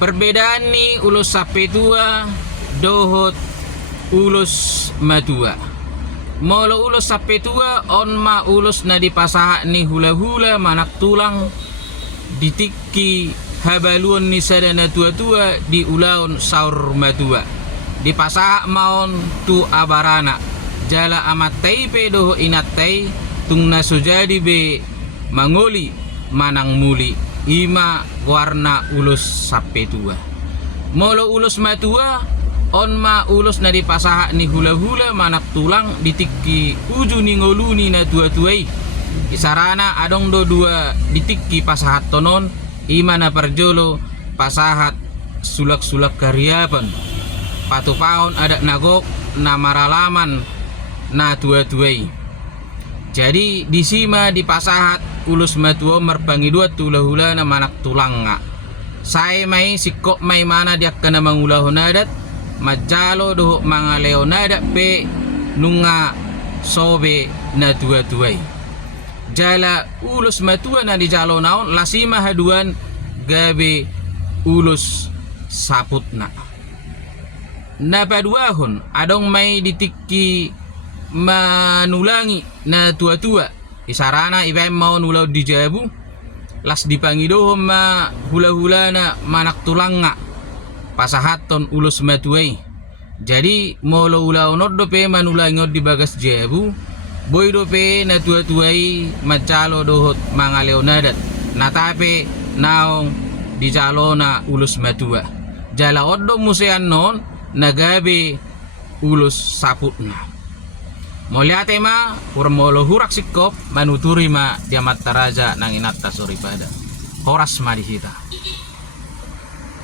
Perbedaan ni ulus sape tua dohot ulus matua. Molo ulus sape tua on ma ulus na dipasaha ni hula-hula manak tulang ditikki habaluon ni sadana tua-tua di ulaon saur matua. Dipasaha maon tu abarana jala amatay pe doho inatay tung nasujadi be mangoli manang muli ima warna ulus sape tua. Molo ulus matua on ma ulus na dipasaha ni hula-hula manak tulang ditikki uju ni ngoluni na tua-tuai. Isarana adong do dua ditikki pasahat tonon ima na parjolo pasahat sulak-sulak karyapan. Patupaon ada nagok na maralaman na tua-tuai. Jadi disima dipasahat ulus matua merbangi dua tula-hula na manak tulang nga. Say may sikok may mana diak ka na mangulahon adat majalo doho mga leonada pe nunga sobe na tua-tuai. Jala ulus matua na di jalo naon lasima haduan gabe ulus saput na. Napaduahon adong may ditikki manulangi na tua-tua. Isarana ibay mau nulaw di jabu las dipangidohom ma hula-hula na manak tulang nga pasahaton ulus matuay. Jadi molo ulaw noddo pe manulangod di bagas jabu boy do pe na tua-tuay majalo dohot mga leonadat natape naong di jalo na ulus matua. Jala oddo musean non nagabe ulus saput na. Moliate ma molo hurak sikop manuturi ma diamat taraja nang inatta suripada. Horas ma di sita.